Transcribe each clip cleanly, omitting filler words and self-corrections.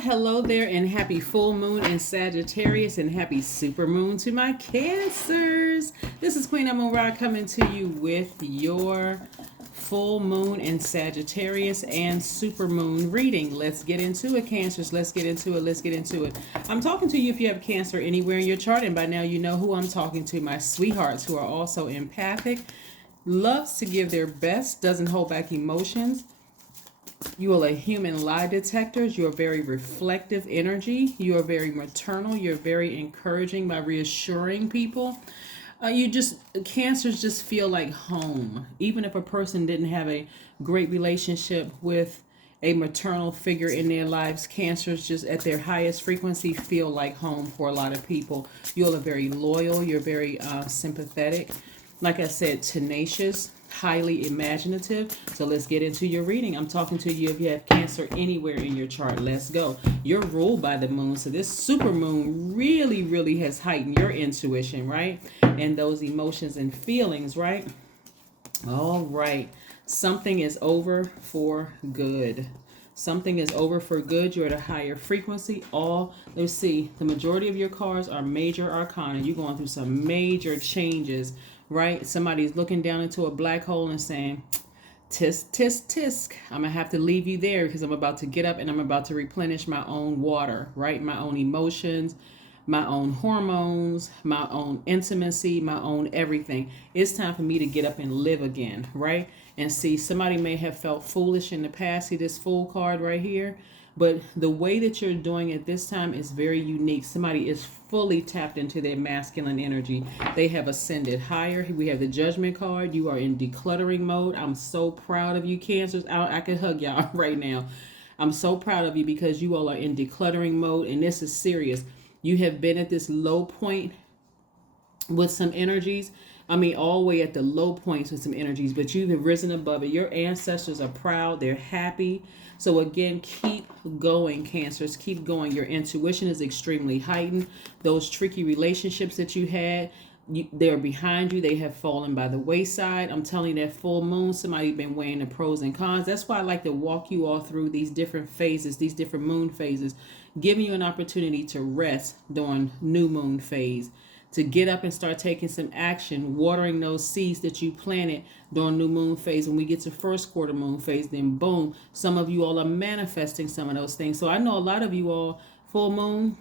hello there, and happy full moon in Sagittarius, and happy super moon to my Cancers. This is Queen Amun Ra coming to you with your full moon in Sagittarius and super moon reading. Let's get into it, Cancers. Let's get into it. Let's get into it. I'm talking to you if you have Cancer anywhere in your chart, and by now you know who I'm talking to. My sweethearts who are also empathic, loves to give their best, doesn't hold back emotions. You are a human lie detectors. You're very reflective energy. You are very maternal. You're very encouraging by reassuring people. Cancers just feel like home. Even if a person didn't have a great relationship with a maternal figure in their lives, Cancers just at their highest frequency feel like home for a lot of people. You're very loyal. You're very sympathetic. Like I said, tenacious, highly imaginative. So let's get into your reading. I'm talking to you if you have Cancer anywhere in your chart. Let's go. You're ruled by the moon. So this super moon really, really has heightened your intuition, right? And those emotions and feelings, right? All right. Something is over for good. Something is over for good. You're at a higher frequency. Let's see. The majority of your cards are major arcana. You're going through some major changes, right? Somebody's looking down into a black hole and saying, tisk, tisk, tisk. I'm going to have to leave you there because I'm about to get up and I'm about to replenish my own water, right? My own emotions, my own hormones, my own intimacy, my own everything. It's time for me to get up and live again, right? And see, somebody may have felt foolish in the past. See this Fool card right here? But the way that you're doing it this time is very unique. Somebody is fully tapped into their masculine energy. They have ascended higher. We have the Judgment card. You are in decluttering mode. I'm so proud of you, Cancers. I could hug y'all right now. I'm so proud of you because you all are in decluttering mode, and this is serious. You have been at this low point with some energies. I mean, all the way at the low points with some energies, but you have risen above it. Your ancestors are proud. They're happy. So again, keep going, Cancers. Keep going. Your intuition is extremely heightened. Those tricky relationships that you had, they're behind you. They have fallen by the wayside. I'm telling you, that full moon, somebody's been weighing the pros and cons. That's why I like to walk you all through these different phases, these different moon phases, giving you an opportunity to rest during new moon phase, to get up and start taking some action, watering those seeds that you planted during new moon phase. When we get to first quarter moon phase, then boom, some of you all are manifesting some of those things. So I know a lot of you all, full moon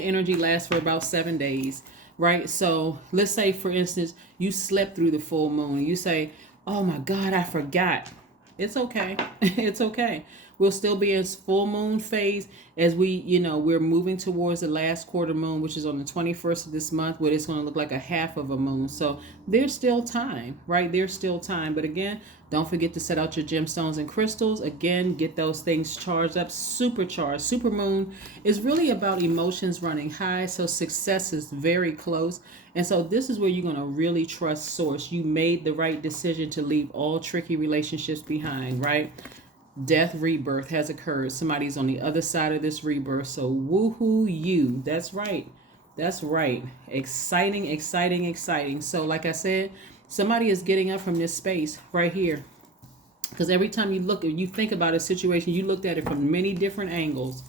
energy lasts for about 7 days, right? So let's say, for instance, you slept through the full moon. You say, oh my God, I forgot. It's okay. It's okay. We'll still be in full moon phase as we're moving towards the last quarter moon, which is on the 21st of this month, where it's going to look like a half of a moon. So there's still time, right? There's still time. But again, don't forget to set out your gemstones and crystals. Again, get those things charged up, supercharged. Super moon is really about emotions running high. So success is very close. And so this is where you're going to really trust source. You made the right decision to leave all tricky relationships behind, right? Death, rebirth has occurred. Somebody's on the other side of this rebirth. So woohoo you. That's right. That's right. Exciting, exciting, exciting. So like I said, somebody is getting up from this space right here. Because every time you think about a situation, you looked at it from many different angles.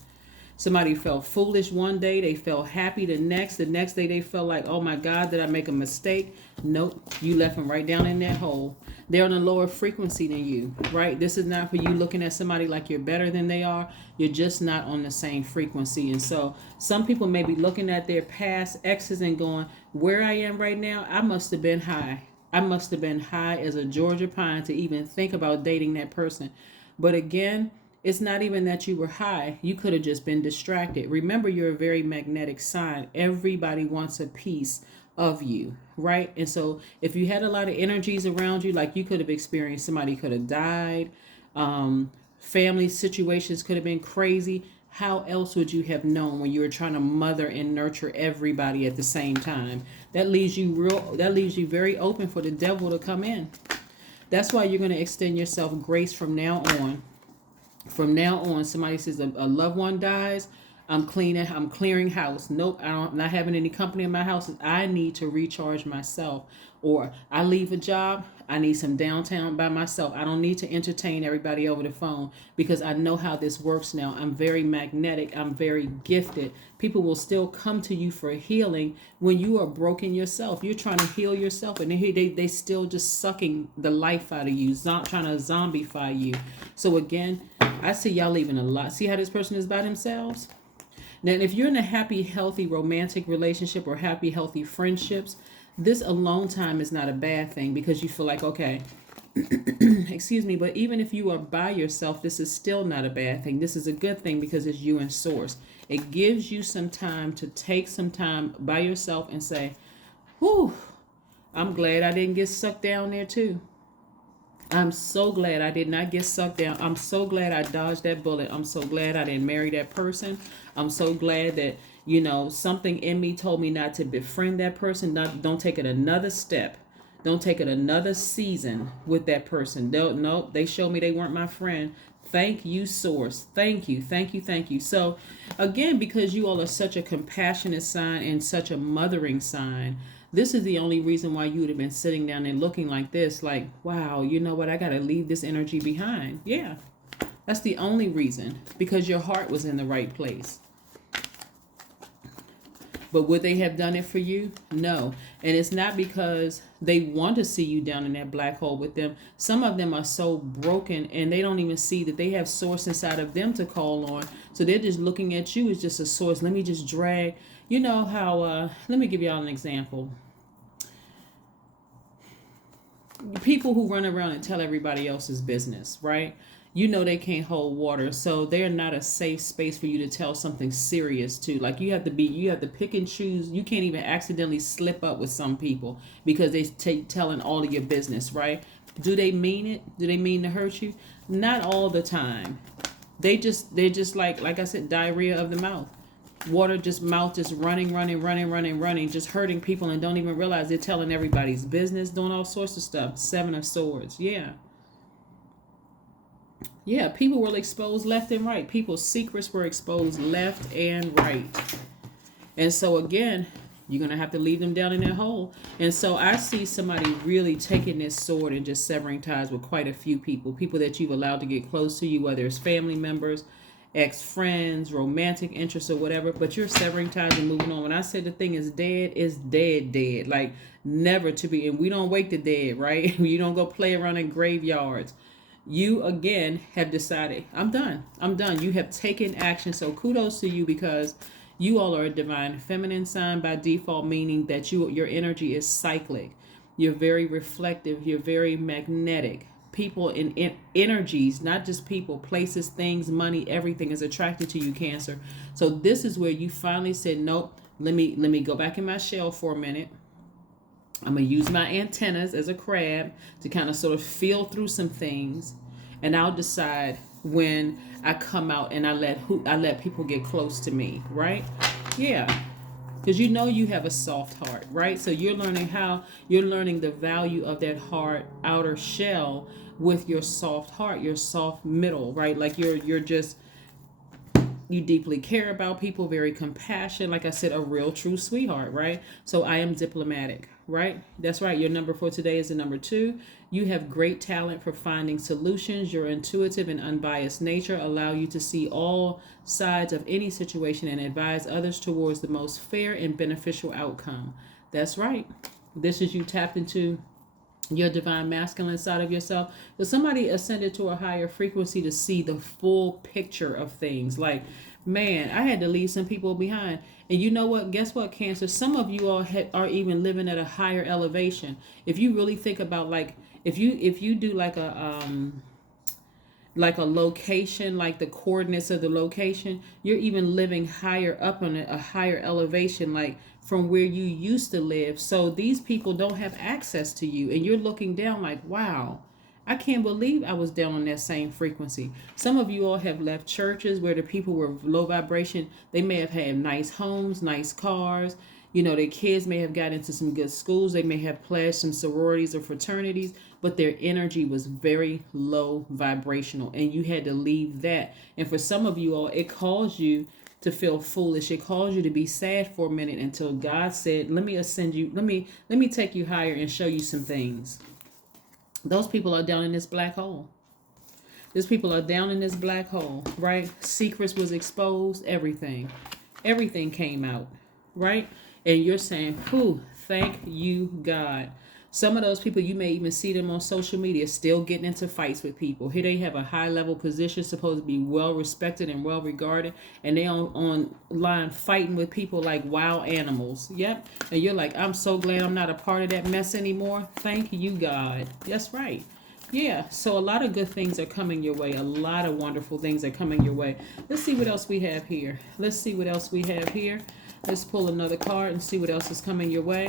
Somebody felt foolish one day. They felt happy the next. The next day they felt like, oh my God, did I make a mistake? Nope. You left them right down in that hole. They're on a lower frequency than you, right? This is not for you looking at somebody like you're better than they are. You're just not on the same frequency. And so some people may be looking at their past exes and going, where I am right now, I must have been high. I must have been high as a Georgia pine to even think about dating that person. But again, it's not even that you were high. You could have just been distracted. Remember, you're a very magnetic sign. Everybody wants a piece of you, right? And so if you had a lot of energies around you, like you could have experienced, somebody could have died, family situations could have been crazy. How else would you have known when you were trying to mother and nurture everybody at the same time? That leaves you very open for the devil to come in. That's why you're going to extend yourself grace from now on. From now on, somebody says a loved one dies, I'm cleaning, I'm clearing house. Nope, I'm not having any company in my house. I need to recharge myself. Or I leave a job, I need some downtime by myself. I don't need to entertain everybody over the phone because I know how this works now. I'm very magnetic, I'm very gifted. People will still come to you for healing when you are broken yourself. You're trying to heal yourself, and they still just sucking the life out of you, trying to zombify you. So again, I see y'all leaving a lot. See how this person is by themselves? Now, if you're in a happy, healthy romantic relationship or happy, healthy friendships, this alone time is not a bad thing because you feel like, okay, excuse me, but even if you are by yourself, this is still not a bad thing. This is a good thing because it's you and source. It gives you some time to take some time by yourself and say, whew, I'm glad I didn't get sucked down there too. I'm so glad I did not get sucked down. I'm so glad I dodged that bullet. I'm so glad I didn't marry that person. I'm so glad that, something in me told me not to befriend that person. Don't take it another step. Don't take it another season with that person. No, they showed me they weren't my friend. Thank you, source. Thank you, thank you, thank you. So, again, because you all are such a compassionate sign and such a mothering sign, this is the only reason why you would have been sitting down and looking like this, like, wow, you know what? I got to leave this energy behind. Yeah, that's the only reason, because your heart was in the right place. But would they have done it for you? No. And it's not because they want to see you down in that black hole with them. Some of them are so broken and they don't even see that they have source inside of them to call on. So they're just looking at you as just a source. Let me just drag. You know how, let me give y'all an example. People who run around and tell everybody else's business, right? They can't hold water, so they're not a safe space for you to tell something serious to. Like you have to pick and choose. You can't even accidentally slip up with some people because they telling all of your business, right? Do they mean it? Do they mean to hurt you? Not all the time. They're just like I said, diarrhea of the mouth. Mouth just running, just hurting people and don't even realize they're telling everybody's business, doing all sorts of stuff. 7 of Swords, yeah. Yeah, people were exposed left and right. People's secrets were exposed left and right. And so again, you're going to have to leave them down in that hole. And so I see somebody really taking this sword and just severing ties with quite a few people that you've allowed to get close to you, whether it's family members, ex-friends, romantic interests, or whatever. But you're severing ties and moving on. When I said the thing is dead, it's dead. Like never to be. And we don't wake the dead, right? You don't go play around in graveyards. You again have decided, I'm done. You have taken action. So kudos to you, because you all are a divine feminine sign by default, meaning that your energy is cyclic. You're very reflective. You're very magnetic. People in energies, not just people, places, things, money, everything is attracted to you, Cancer. So this is where you finally said, nope, let me go back in my shell for a minute. I'm going to use my antennas as a crab to kind of sort of feel through some things. And I'll decide when I come out and I let people get close to me, right? Yeah. Because you have a soft heart, right? So you're learning the value of that hard outer shell with your soft heart, your soft middle, right? Like you deeply care about people, very compassionate. Like I said, a real true sweetheart, right? So I am diplomatic, right? That's right. Your number for today is the number 2. You have great talent for finding solutions. Your intuitive and unbiased nature allow you to see all sides of any situation and advise others towards the most fair and beneficial outcome. That's right. This is you tapped into your divine masculine side of yourself. So somebody ascended to a higher frequency to see the full picture of things. Like, man, I had to leave some people behind. And you know what? Guess what, Cancer? Some of you all are even living at a higher elevation. If you really think about, like, if you do like a location, like the coordinates of the location, you're even living higher up on a higher elevation, like from where you used to live. So these people don't have access to you, and you're looking down like, wow, I can't believe I was down on that same frequency. Some of you all have left churches where the people were low vibration. They may have had nice homes, nice cars. Their kids may have got into some good schools. They may have pledged some sororities or fraternities, but their energy was very low vibrational, and you had to leave that. And for some of you all, it caused you to feel foolish. It caused you to be sad for a minute until God said, let me ascend you. Let me take you higher and show you some things. Those people are down in this black hole. These people are down in this black hole, right? Secrets was exposed, everything. Everything came out, right? And you're saying, whew, thank you, God. Some of those people, you may even see them on social media still getting into fights with people. Here they have a high level position, supposed to be well respected and well regarded, and they online fighting with people like wild animals. Yep. And you're like, I'm so glad I'm not a part of that mess anymore. Thank you, God. That's right. Yeah, so a lot of good things are coming your way. A lot of wonderful things are coming your way. Let's see what else we have here. Let's see what else we have here. Let's pull another card and see what else is coming your way.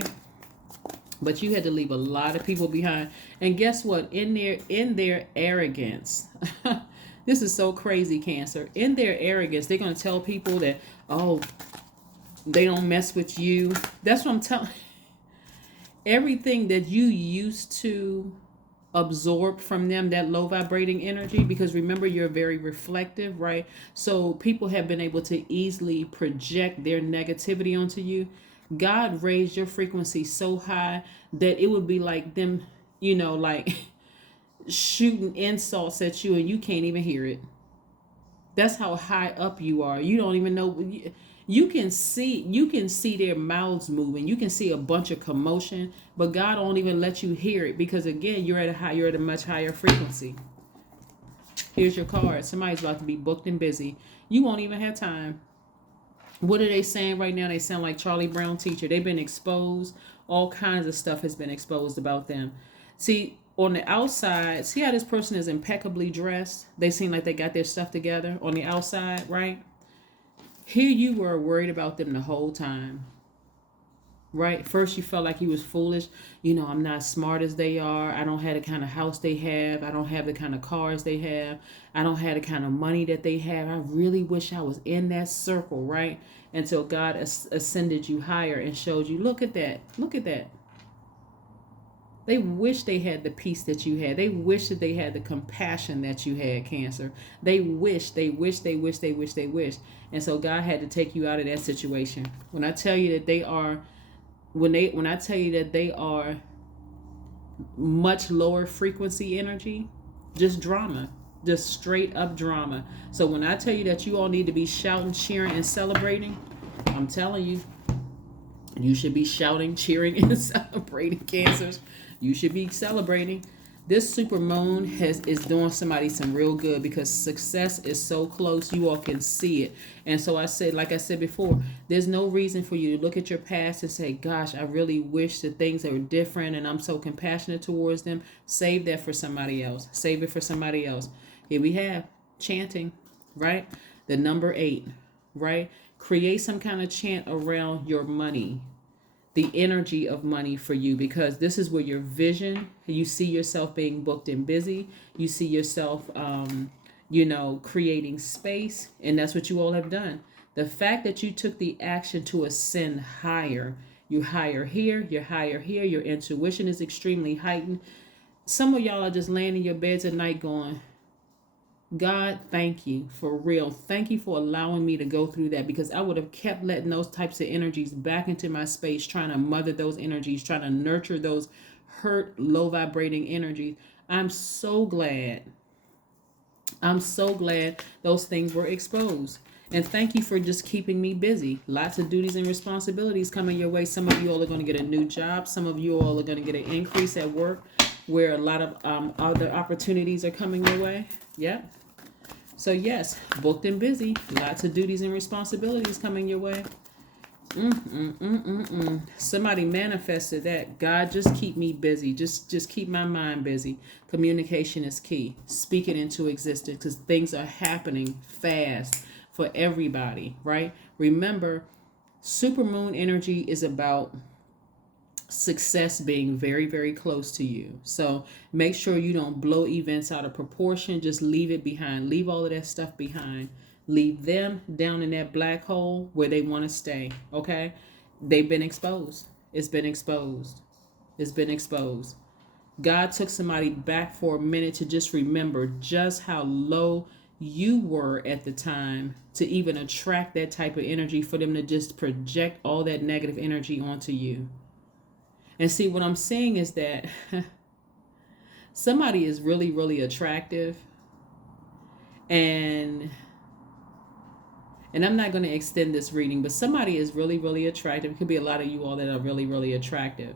But you had to leave a lot of people behind. And guess what? In their arrogance, this is so crazy, Cancer. In their arrogance, they're going to tell people that, oh, they don't mess with you. That's what I'm telling. Everything that you used to absorb from them, that low vibrating energy, because remember, you're very reflective, right? So people have been able to easily project their negativity onto you. God raised your frequency so high that it would be like them, like shooting insults at you and you can't even hear it. That's how high up you are. You don't even know. You can see their mouths moving. You can see a bunch of commotion, but God won't even let you hear it because again, you're at a much higher frequency. Here's your card. Somebody's about to be booked and busy. You won't even have time. What are they saying right now? They sound like Charlie Brown teacher. They've been exposed. All kinds of stuff has been exposed about them. See, on the outside, see how this person is impeccably dressed? They seem like they got their stuff together on the outside, right? Here you were worried about them the whole time, right? First you felt like you was foolish. I'm not smart as they are. I don't have the kind of house they have. I don't have the kind of cars they have. I don't have the kind of money that they have. I really wish I was in that circle, right? Until God ascended you higher and showed you, look at that. Look at that. They wish they had the peace that you had. They wish that they had the compassion that you had, Cancer. They wish. And so God had to take you out of that situation. When I tell you that they are much lower frequency energy, just drama. Just straight up drama. So when I tell you that you all need to be shouting, cheering, and celebrating, I'm telling you, you should be shouting, cheering, and celebrating, Cancers. You should be celebrating. This supermoon is doing somebody some real good because success is so close. You all can see it. And so like I said before, there's no reason for you to look at your past and say, gosh, I really wish that things are different and I'm so compassionate towards them. Save that for somebody else. Save it for somebody else. Here we have chanting, right? The number 8, right? Create some kind of chant around your money, the energy of money for you, because this is where your vision, you see yourself being booked and busy. You see yourself, creating space. And that's what you all have done. The fact that you took the action to ascend higher, you're higher here, your intuition is extremely heightened. Some of y'all are just laying in your beds at night going, God, thank you for real. Thank you for allowing me to go through that, because I would have kept letting those types of energies back into my space, trying to mother those energies, trying to nurture those hurt, low vibrating energies. I'm so glad those things were exposed. And thank you for just keeping me busy. Lots of duties and responsibilities coming your way. Some of you all are going to get a new job. Some of you all are going to get an increase at work where a lot of other opportunities are coming your way. Yep. So yes, booked and busy. Lots of duties and responsibilities coming your way. Somebody manifested that. God, just keep me busy. Just keep my mind busy. Communication is key. Speak it into existence because things are happening fast for everybody, right? Remember, supermoon energy is about success being very, very close to you. So make sure you don't blow events out of proportion. Just leave it behind. Leave all of that stuff behind. Leave them down in that black hole where they want to stay. Okay? They've been exposed. It's been exposed. God took somebody back for a minute to just remember just how low you were at the time to even attract that type of energy, for them to just project all that negative energy onto you. And see, what I'm saying is that somebody is really, really attractive, and I'm not going to extend this reading, but somebody is really, really attractive. It could be a lot of you all that are really, really attractive.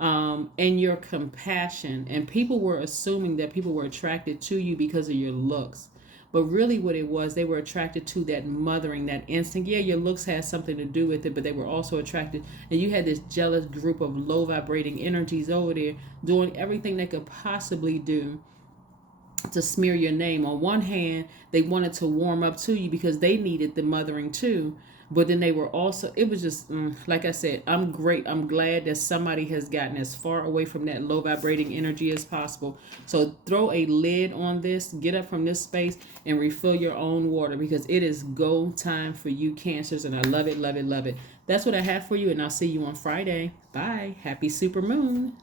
And your compassion, and people were assuming that people were attracted to you because of your looks, but really what it was, they were attracted to that mothering, that instinct. Yeah, your looks had something to do with it, but they were also attracted, and you had this jealous group of low vibrating energies over there doing everything they could possibly do to smear your name. On one hand, they wanted to warm up to you because they needed the mothering too, but then they were also, it was just like I said, I'm glad that somebody has gotten as far away from that low vibrating energy as possible. So throw a lid on this, get up from this space, and refill your own water, because it is go time for you, Cancers, and I love it, love it, love it. That's what I have for you, and I'll see you on Friday. Bye. Happy Supermoon.